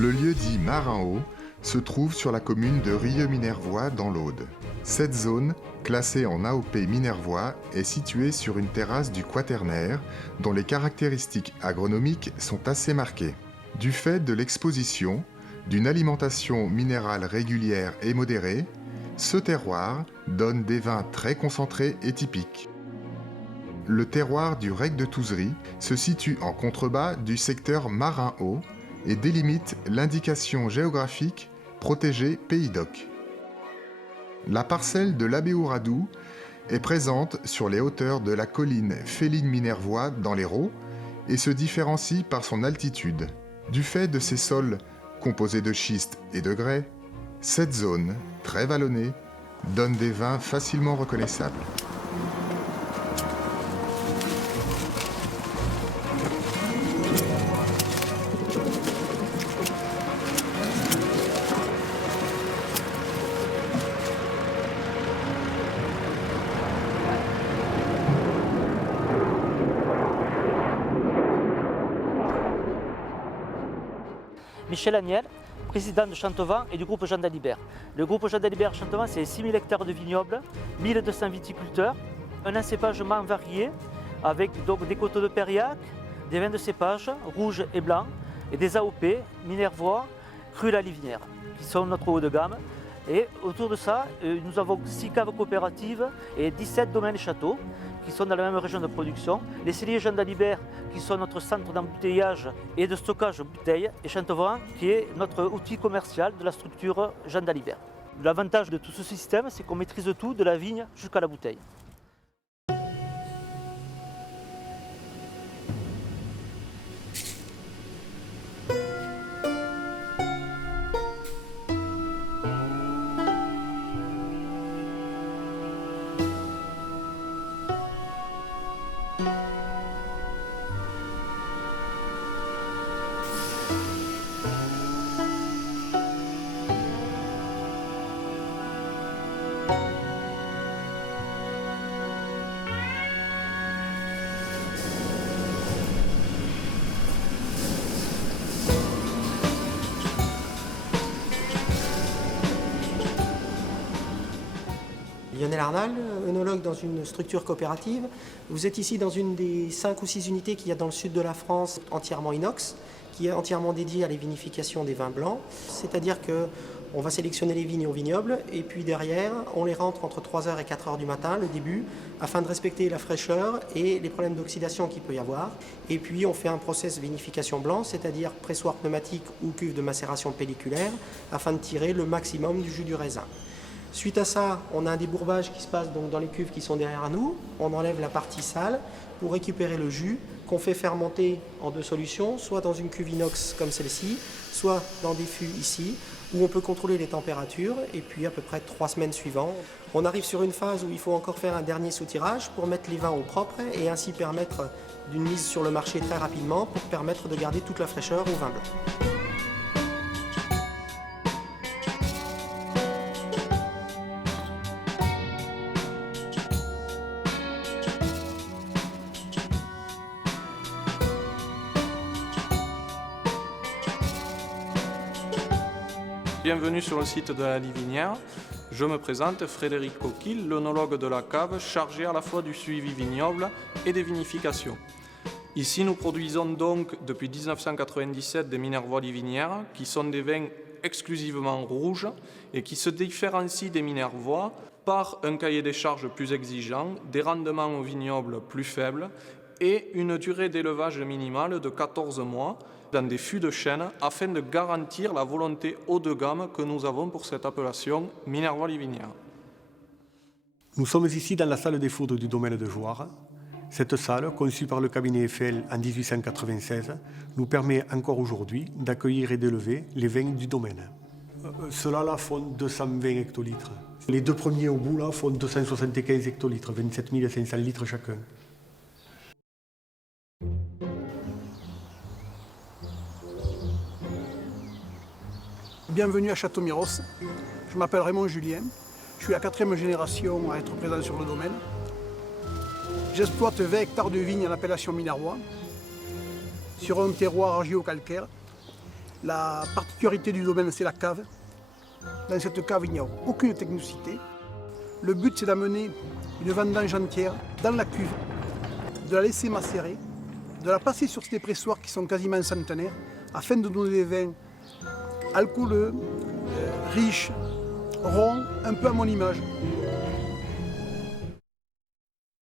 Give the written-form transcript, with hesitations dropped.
Le lieu-dit Marin-Haut se trouve sur la commune de Rieux-Minervois dans l'Aude. Cette zone, classée en AOP Minervois, est située sur une terrasse du Quaternaire dont les caractéristiques agronomiques sont assez marquées. Du fait de l'exposition, d'une alimentation minérale régulière et modérée, ce terroir donne des vins très concentrés et typiques. Le terroir du Rec de Touzerie se situe en contrebas du secteur Marin-Haut et délimite l'indication géographique protégée Pays d'Oc. La parcelle de l'Abéouradou est présente sur les hauteurs de la colline Féline-Minervois dans l'Hérault et se différencie par son altitude. Du fait de ses sols composés de schiste et de grès, cette zone, très vallonnée, donne des vins facilement reconnaissables. Michel Agnel, président de Chantevant et du groupe Jean Dalibert. Le groupe Jean Dalibert Chantevant, c'est 6000 hectares de vignobles, 1200 viticulteurs, un encépagement varié avec donc des coteaux de Périac, des vins de cépage, rouges et blancs, et des AOP, Minervois, Cru la Livinière, qui sont notre haut de gamme. Et autour de ça, nous avons 6 caves coopératives et 17 domaines et châteaux qui sont dans la même région de production. Les celliers Jean Dalibert qui sont notre centre d'embouteillage et de stockage bouteilles et Chantevant qui est notre outil commercial de la structure Jean Dalibert. L'avantage de tout ce système, c'est qu'on maîtrise tout de la vigne jusqu'à la bouteille. Lionel Arnal, œnologue dans une structure coopérative. Vous êtes ici dans une des 5 ou 6 unités qu'il y a dans le sud de la France, entièrement inox, qui est entièrement dédiée à la vinification des vins blancs. C'est-à-dire qu'on va sélectionner les vignes au vignoble et puis derrière, on les rentre entre 3h et 4h du matin, le début, afin de respecter la fraîcheur et les problèmes d'oxydation qu'il peut y avoir. Et puis on fait un process vinification blanc, c'est-à-dire pressoir pneumatique ou cuve de macération pelliculaire, afin de tirer le maximum du jus du raisin. Suite à ça, on a un débourbage qui se passe donc dans les cuves qui sont derrière nous. On enlève la partie sale pour récupérer le jus qu'on fait fermenter en 2 solutions, soit dans une cuve inox comme celle-ci, soit dans des fûts ici, où on peut contrôler les températures. Et puis à peu près 3 semaines suivantes, on arrive sur une phase où il faut encore faire un dernier soutirage pour mettre les vins au propre et ainsi permettre d'une mise sur le marché très rapidement pour permettre de garder toute la fraîcheur au vin blanc. Bienvenue sur le site de la Livinière. Je me présente, Frédéric Coquille, l'œnologue de la cave, chargé à la fois du suivi vignoble et des vinifications. Ici, nous produisons donc depuis 1997 des Minervois Livinières, qui sont des vins exclusivement rouges et qui se différencient des Minervois par un cahier des charges plus exigeant, des rendements au vignoble plus faibles et une durée d'élevage minimale de 14 mois, dans des fûts de chêne afin de garantir la volonté haut de gamme que nous avons pour cette appellation Minervois Livinière. Nous sommes ici dans la salle des foudres du domaine de Jouarre. Cette salle, conçue par le cabinet Eiffel en 1896, nous permet encore aujourd'hui d'accueillir et d'élever les vins du domaine. Ceux-là font 220 hectolitres. Les 2 premiers au bout là, font 275 hectolitres, 27 500 litres chacun. Bienvenue à Château-Miros. Je m'appelle Raymond Julien. Je suis la 4e génération à être présent sur le domaine. J'exploite 20 hectares de vignes en appellation Minervois, sur un terroir argilo-calcaire. La particularité du domaine, c'est la cave. Dans cette cave, il n'y a aucune technicité. Le but, c'est d'amener une vendange entière dans la cuve, de la laisser macérer, de la passer sur ces pressoirs qui sont quasiment centenaires, afin de donner des vins alcooleux, riches, ronds, un peu à mon image.